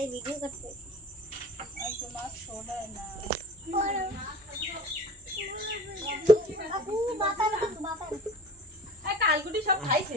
খালি ভিডিও করতেছি কালকুটি সব খাইছে?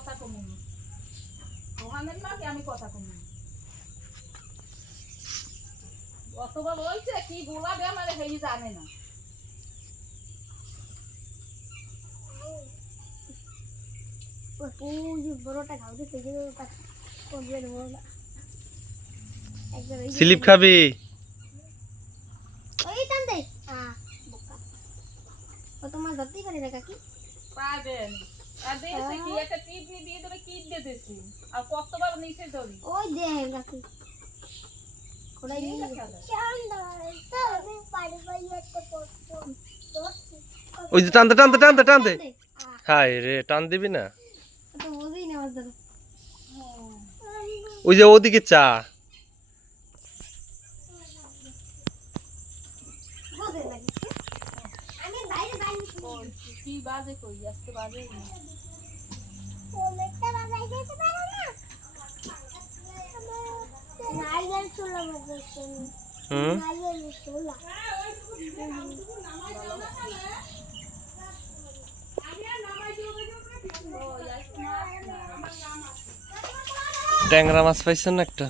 কথা কমু ওখানের নাকি আমি কথা কমু অথবা বলছে কি বলাবে আমার সেই জানে না। স্লিপ খাবি? ও তোমার ধরতেই পারে না কাকি। পাবেন ওই যে টানতে টানতে টানতে টানতে। হাই রে টান দিবি না? ওই যে ওদিকে চা। কি বাজে কই আজকে বাজে না নারিয়েল ছোলা বাজে হুম নারিয়েল ছোলা ট্যাংরা মাছ পাইছেন একটা